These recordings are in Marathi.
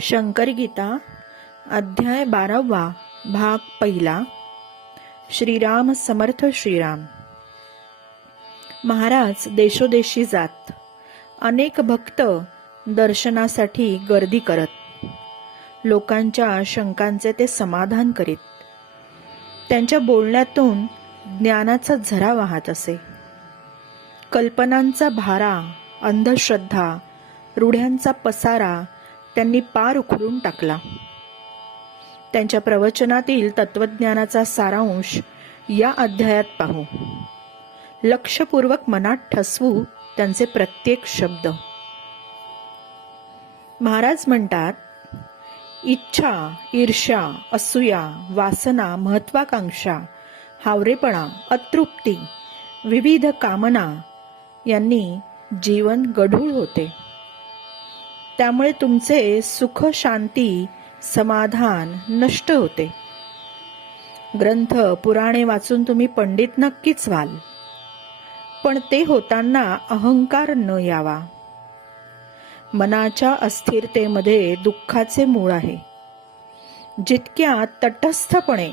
शंकर गीता अध्याय 12 भाग पहिला. श्रीराम समर्थ श्रीराम. महाराज देशोदेशी जात. अनेक भक्त दर्शनासाठी गर्दी करत. लोकांच्या शंकांचे ते समाधान करीत. त्यांच्या बोलण्यातून ज्ञानाचा झरा वाहत असे. कल्पनांचा भारा, अंधश्रद्धा, रूढ्यांचा पसारा त्यांनी पार उखडून टाकला. त्यांच्या प्रवचनातील तत्वज्ञानाचा सारांश या अध्यायात पाहू. लक्षपूर्वक मनात ठसवू त्यांचे प्रत्येक शब्द. महाराज म्हणतात, इच्छा, ईर्ष्या, असूया, वासना, महत्वाकांक्षा, हावरेपणा, अतृप्ती, विविध कामना यांनी जीवन गढूळ होते. त्यामुळे तुमचे सुख, शांती, समाधान नष्ट होते. ग्रंथ पुराणे वाचून तुम्ही पंडित नक्कीच व्हाल, पण ते होताना अहंकार न यावा. मनाच्या अस्थिरतेमध्ये दुःखाचे मूळ आहे. जितक्या तटस्थपणे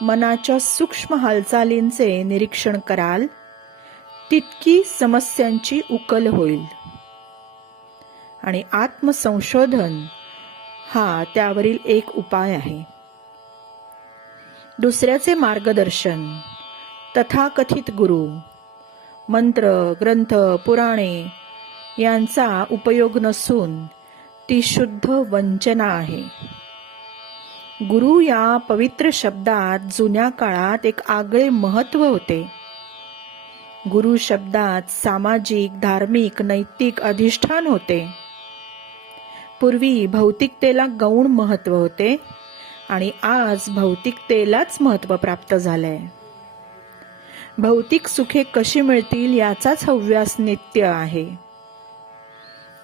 मनाच्या सूक्ष्म हालचालींचे निरीक्षण कराल, तितकी समस्यांची उकल होईल. आणि आत्मसंशोधन हा त्यावरील एक उपाय आहे. दुसऱ्याचे मार्गदर्शन, तथाकथित गुरु, मंत्र, ग्रंथ, पुराणे यांचा उपयोग नसून ती शुद्ध वंचना आहे. गुरु या पवित्र शब्दात जुन्या काळात एक आगळे महत्व होते. गुरु शब्दात सामाजिक, धार्मिक, नैतिक अधिष्ठान होते. पूर्वी भौतिकतेला गौण महत्व होते आणि आज भौतिकतेलाच महत्व प्राप्त झालंय. भौतिक सुखे कशी मिळतील याचाच हव्यास नित्य आहे.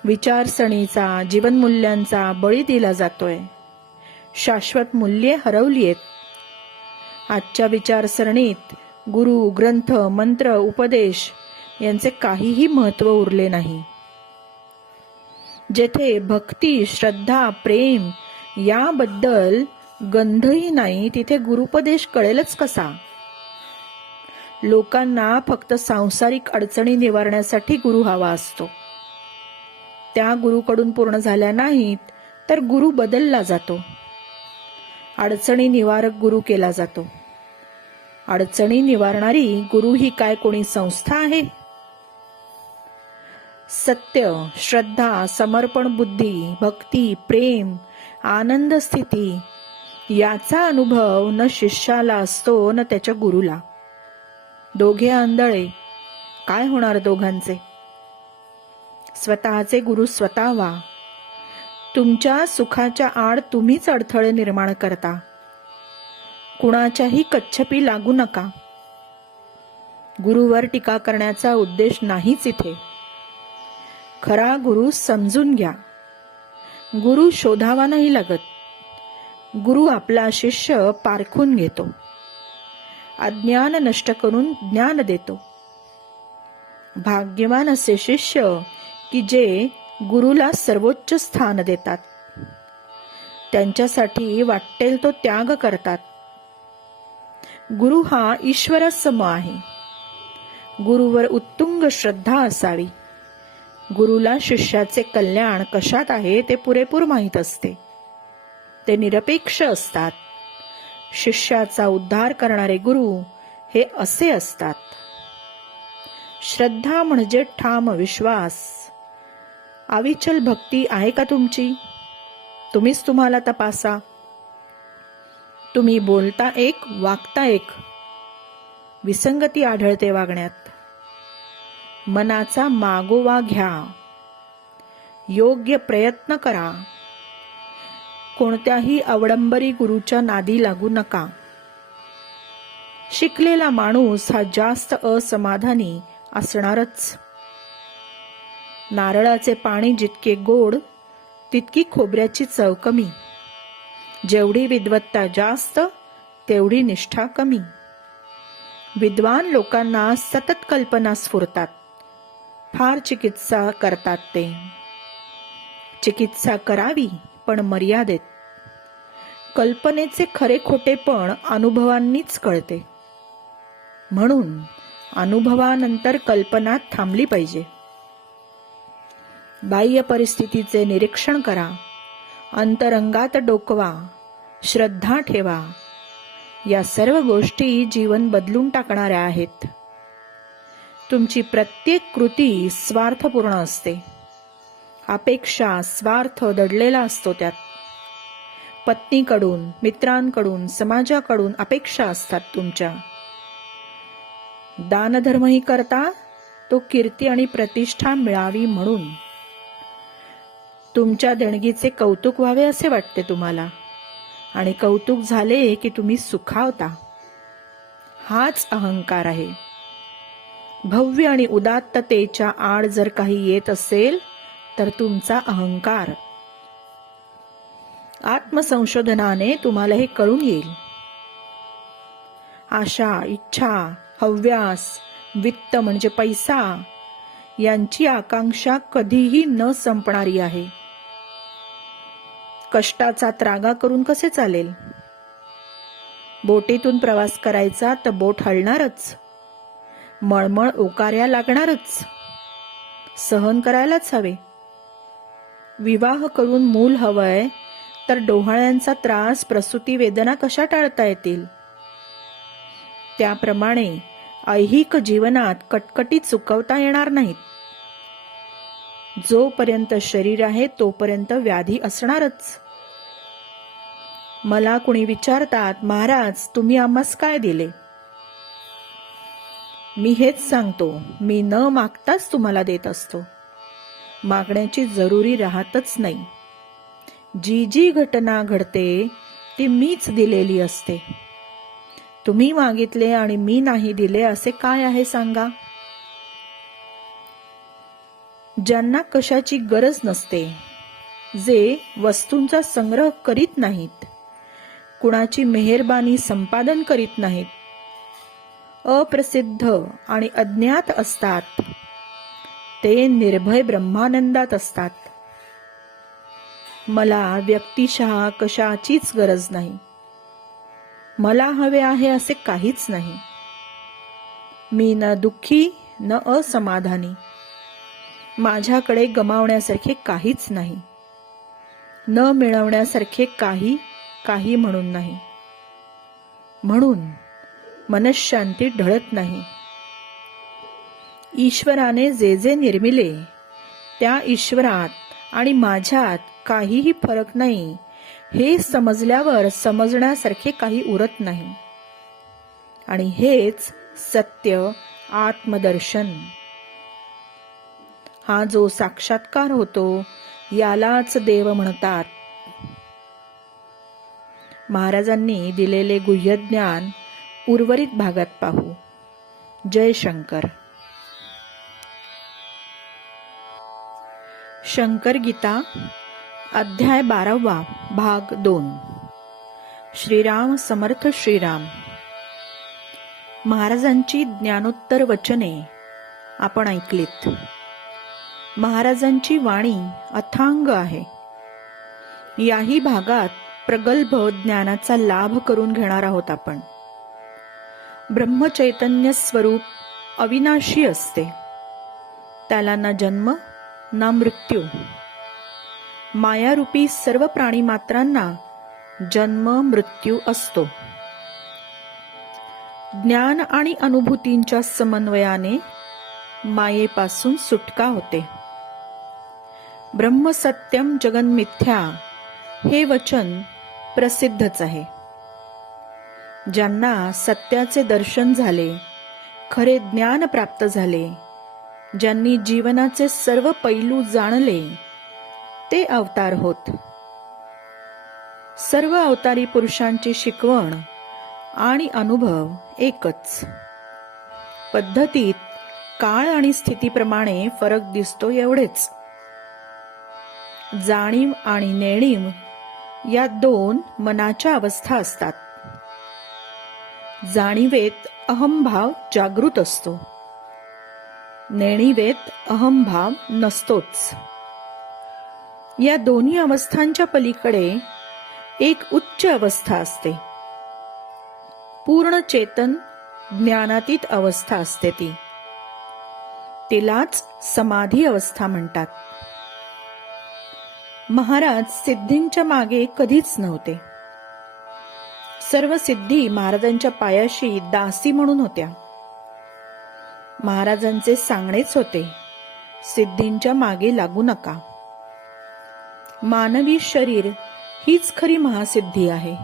विचारसरणीचा, जीवनमूल्यांचा बळी दिला जातोय. शाश्वत मूल्ये हरवलीत. आजच्या विचारसरणीत गुरु, ग्रंथ, मंत्र, उपदेश यांचे काहीही महत्व उरले नाही. जेथे भक्ती, श्रद्धा, प्रेम याबद्दल गंधही नाही, तिथे गुरुपदेश कळेलच कसा? लोकांना फक्त सांसारिक अडचणी निवारण्यासाठी गुरु हवा असतो. त्या गुरुकडून पूर्ण झाल्या नाहीत तर गुरु बदलला जातो. अडचणी निवारक गुरु केला जातो. अडचणी निवारणारी गुरु ही काय कोणी संस्था आहे? सत्य, श्रद्धा, समर्पण बुद्धी, भक्ती, प्रेम, आनंद स्थिती याचा अनुभव न शिष्याला असतो न त्याच्या गुरुला. दोघे आंधळे, काय होणार दोघांचे? स्वतःचे गुरु स्वतः व्हा. तुमच्या सुखाच्या आड तुम्हीच अडथळे निर्माण करता. कुणाच्याही कच्छपी लागू नका. गुरुवर टीका करण्याचा उद्देश नाहीच इथे. खरा गुरु समजून घ्या. गुरु शोधावा नाही लागत. गुरु आपला शिष्य पारखून घेतो. अज्ञान नष्ट करून ज्ञान देतो. भाग्यवान असे शिष्य की जे गुरुला सर्वोच्च स्थान देतात. त्यांच्यासाठी वाटेल तो त्याग करतात. गुरु हा ईश्वरासम आहे. गुरुवर उत्तुंग श्रद्धा असावी. गुरुला शिष्याचे कल्याण कशात आहे ते पुरेपूर माहीत असते. ते निरपेक्ष असतात. शिष्याचा उद्धार करणारे गुरु हे असे असतात. श्रद्धा म्हणजे ठाम विश्वास. अविचल भक्ती आहे का तुमची? तुम्हीच तुम्हाला तपासा. तुम्ही बोलता एक, वागता एक. विसंगती आढळते वागण्यात. मनाचा मागोवा घ्या. योग्य प्रयत्न करा. कोणत्याही अवडंबरी गुरुच्या नादी लागू नका. शिकलेला माणूस हा जास्त असमाधानी असणारच. नारळाचे पाणी जितके गोड तितकी खोबऱ्याची चव कमी. जेवढी विद्वत्ता जास्त तेवढी निष्ठा कमी. विद्वान लोकांना सतत कल्पना स्फुरतात. फार चिकित्सा करतात ते. चिकित्सा करावी पण मर्यादेत. कल्पनेचे खरे खोटेपण अनुभवांनीच कळते. म्हणून अनुभवानंतर कल्पना थांबली पाहिजे. बाह्य परिस्थितीचे निरीक्षण करा, अंतरंगात डोकवा, श्रद्धा ठेवा. या सर्व गोष्टी जीवन बदलून टाकणाऱ्या आहेत. तुमची प्रत्येक कृती स्वार्थपूर्ण असते. अपेक्षा, स्वार्थ दडलेला असतो त्यात. पत्नीकडून, मित्रांकडून, समाजाकडून अपेक्षा असतात तुमच्या. दानधर्मही करता, तो कीर्ती आणि प्रतिष्ठा मिळावी म्हणून. तुमच्या देणगीचे कौतुक व्हावे असे वाटते तुम्हाला, आणि कौतुक झाले की तुम्ही सुखावता. हाच अहंकार आहे. भव्य आणि उदात्ततेच्या आड जर काही येत असेल तर तुमचा अहंकार. आत्मसंशोधनाने तुम्हाला हे कळून येईल. आशा, इच्छा, हव्यास, वित्त म्हणजे पैसा, यांची आकांक्षा कधीही न संपणारी आहे. कष्टाचा त्रागा करून कसे चालेल? बोटीतून प्रवास करायचा तर बोट हलणारच, मळमळ ओकाऱ्या लागणारच, सहन करायलाच हवे. विवाह करून मूल हवंय तर डोहाळ्यांचा त्रास, प्रसूती वेदना कशा टाळता येतील? त्याप्रमाणे ऐहिक जीवनात कटकटी चुकवता येणार नाहीत. जोपर्यंत शरीर आहे तोपर्यंत व्याधी असणारच. मला कुणी विचारतात, महाराज तुम्ही आम्हास काय दिले? मी हेच सांगतो, मी न मागताच तुम्हाला देत असतो. मागण्याची जरुरी राहतच नाही. जी जी घटना घडते ती मीच दिलेली असते. तुम्ही मागितले आणि मी नाही दिले असे काय आहे सांगा? ज्यांना कशाची गरज नसते, जे वस्तूंचा संग्रह करीत नाहीत, कुणाची मेहरबानी संपादन करीत नाहीत, अप्रसिद्ध आणि अज्ञात असतात, ते निर्भय ब्रह्मानंदात असतात. मला व्यक्तिशः कशाचीच गरज नाही. मला हवे आहे असे काहीच नाही. मी न दुःखी न असमाधानी. माझ्याकडे गमावण्यासारखे काहीच नाही, न मिळवण्यासारखे काही म्हणून नाही. म्हणून मनःशांती ढळत नाही. ईश्वराने जे जे निर्मिले त्या ईश्वरात आणि माझ्यात काहीही फरक नाही, हे समजल्यावर समजण्यासारखे काही उरत नाही. आणि हेच सत्य आत्मदर्शन. हा जो साक्षात्कार होतो यालाच देव म्हणतात. महाराजांनी दिलेले गुह्य ज्ञान उर्वरित भागात पाहू. जय शंकर. शंकर गीता अध्याय 12 भाग 2. श्रीराम समर्थ श्रीराम. महाराजांची ज्ञानोत्तर वचने आपण ऐकलीत. महाराजांची वाणी अथांग आहे. याही भागात प्रगल्भ ज्ञानाचा लाभ करून घेणार आहोत आपण. ब्रह्मचैतन्य स्वरूप अविनाशी असते. त्याला ना जन्म ना मृत्यू. मायारूपी सर्व प्राणीमात्रांना जन्म मृत्यू असतो. ज्ञान आणि अनुभूतींच्या समन्वयाने मायेपासून सुटका होते. ब्रह्मसत्यम जगन्मिथ्या हे वचन प्रसिद्धच आहे. ज्यांना सत्याचे दर्शन झाले, खरे ज्ञान प्राप्त झाले, ज्यांनी जीवनाचे सर्व पैलू जाणले, ते अवतार होत. सर्व अवतारी पुरुषांची शिकवण आणि अनुभव एकच. पद्धतीत काळ आणि स्थितीप्रमाणे फरक दिसतो एवढेच. जाणीव आणि नेणीव या दोन मनाच्या अवस्था असतात. जाणीवेत अहंभाव जागृत असतो, नेणीवेत अहंभाव नसतोच. या दोन्ही अवस्थांच्या पलीकडे एक उच्च अवस्था असते. पूर्ण चेतन ज्ञानातीत अवस्था असते ती. तिलाच समाधी अवस्था म्हणतात. महाराज सिद्धींच्या मागे कधीच नव्हते. सर्व सिद्धी महाराजांच्या पायाशी दासी म्हणून होत्या. महाराजांचे सांगणेच होते, सिद्धींच्या मागे लागू नका. मानवी शरीर हीच खरी महासिद्धी आहे.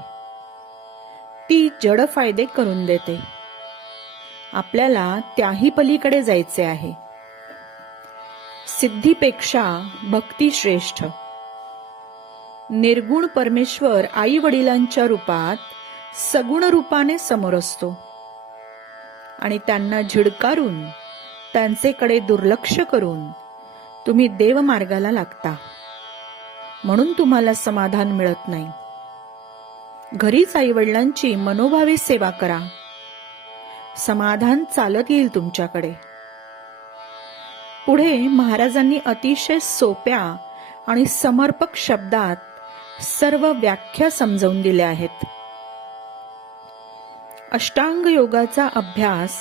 ती जड फायदे करून देते. आपल्याला त्याही पलीकडे जायचे आहे. सिद्धीपेक्षा भक्ती श्रेष्ठ. निर्गुण परमेश्वर आई वडिलांच्या रूपात सगुण रूपाने समोर असतो आणि त्यांना झिडकारून त्यांचेकडे दुर्लक्ष करून तुम्ही देवमार्गाला लागता. म्हणून तुम्हाला समाधान मिळत नाही. घरीच आई वडिलांची मनोभावे सेवा करा. समाधान चालत येईल तुमच्याकडे. पुढे महाराजांनी अतिशय सोप्या आणि समर्पक शब्दात सर्व व्याख्या समजावून दिल्या आहेत. अष्टांग योगाचा अभ्यास,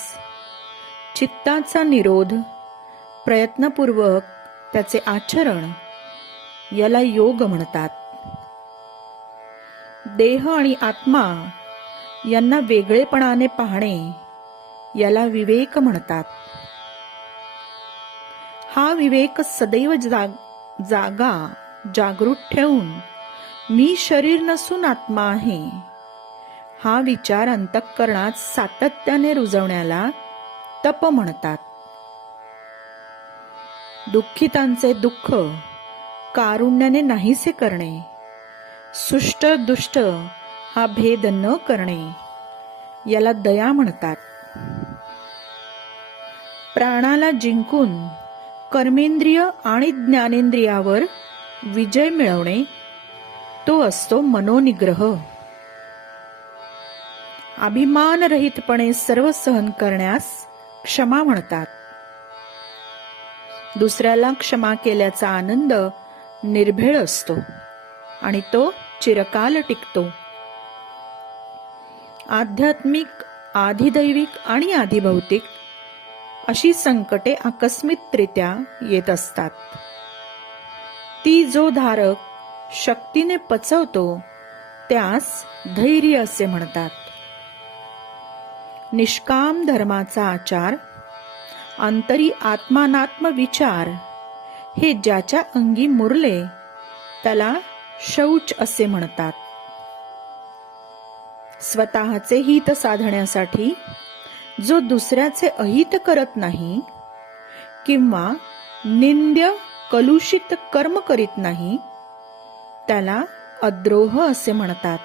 चित्ताचा निरोध, प्रयत्नपूर्वक त्याचे आचरण याला योग म्हणतात. देह आणि आत्मा यांना वेगळेपणाने पाहणे याला विवेक म्हणतात. हा विवेक सदैव जागृत ठेवून मी शरीर नसून आत्मा आहे हा विचार अंतःकरणात सातत्याने रुजवण्याला तप म्हणतात. दुःखितांचे दुःख कारुण्याने नाहीसे करणे, सुष्ट दुष्ट हा भेद न करणे याला दया म्हणतात. प्राणाला जिंकून कर्मेंद्रिय आणि ज्ञानेंद्रियावर विजय मिळवणे तो असतो मनोनिग्रह. अभिमानरहितपणे सर्व सहन करण्यास क्षमा म्हणतात. दुसऱ्याला क्षमा केल्याचा आनंद निर्भेळ असतो आणि तो चिरकाल टिकतो. आध्यात्मिक, आधिदैविक आणि आधिभौतिक अशी संकटे आकस्मिकरित्या येत असतात. ती जो धारक शक्तीने पचवतो त्यास धैर्य असे म्हणतात. निष्काम धर्माचा आचार, अंतरी आत्मानात्म विचार हे ज्याच्या अंगी मुरले त्याला शौच असे म्हणतात. स्वतःचे हित साधण्यासाठी जो दुसऱ्याचे अहित करत नाही किंवा निंद्य कलुषित कर्म करीत नाही त्याला अद्रोह असे म्हणतात.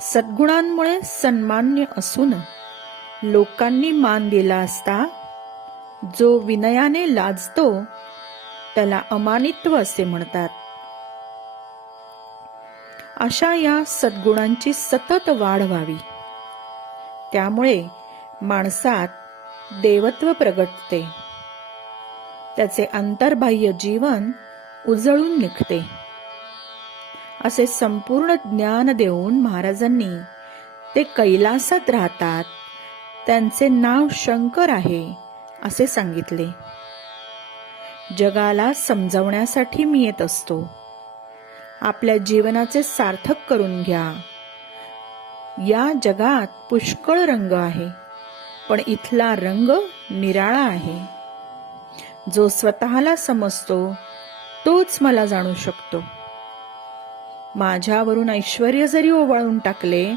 सद्गुणांमुळे सन्मान्य असून लोकांनी मान दिला असता जो विनयाने लाजतो त्याला अमानित्व असे म्हणतात. अशा या सद्गुणांची सतत वाढ व्हावी. त्यामुळे माणसात देवत्व प्रगटते. त्याचे अंतर्बाह्य जीवन उजळून निघते. असे संपूर्ण ज्ञान देऊन महाराजांनी ते कैलासात राहतात, त्यांचे नाव शंकर आहे असे सांगितले. जगाला समजावण्यासाठी मी येत असतो. आपल्या जीवनाचे सार्थक करून घ्या. या जगात पुष्कळ रंग आहे, पण इथला रंग निराळा आहे. जो स्वतःला समजतो तोच मला जाणू शकतो. माझ्यावरून ऐश्वर्य जरी ओवाळून टाकले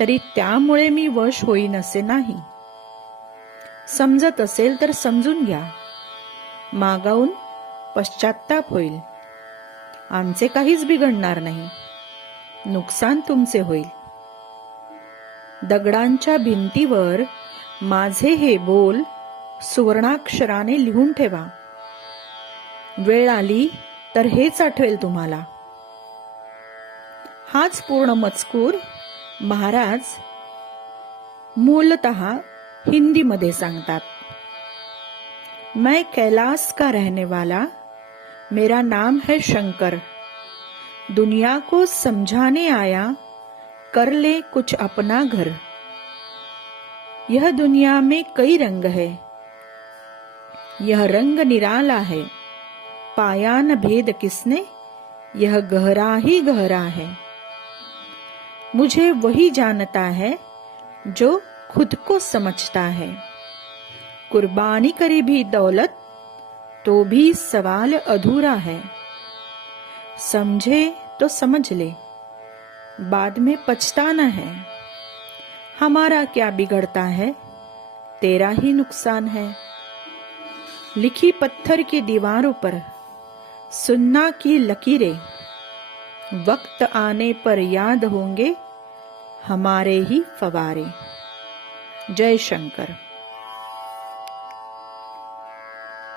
तरी त्यामुळे मी वश होईन असे नाही. समजत असेल तर समजून घ्या. मागाऊन पश्चात्ताप होईल. आमचे काहीच बिघडणार नाही. नुकसान तुमचे होईल. दगडांच्या भिंतीवर माझे हे बोल सुवर्णाक्षराने लिहून ठेवा. वेळ आली तर हेच आठवेल तुम्हाला. हाच पूर्ण मजकूर महाराज मूलतः हिंदी मध्ये सांगतात. मैं कैलाश का रहने वाला मेरा नाम है शंकर, दुनिया को समझाने आया, कर ले कुछ अपना घर। यह दुनिया में कई रंग है, यह रंग निराला है, पाया न भेद किसने, यह गहरा ही गहरा है। मुझे वही जानता है जो खुद को समझता है। कुर्बानी करे भी दौलत तो भी सवाल अधूरा है। समझे तो समझ ले, बाद में पछताना है। हमारा क्या बिगड़ता है, तेरा ही नुकसान है। लिखी पत्थर की दीवारों पर सुन्ना की लकीरें, वक्त आने पर याद होंगे हमारे ही फवारे। जय शंकर।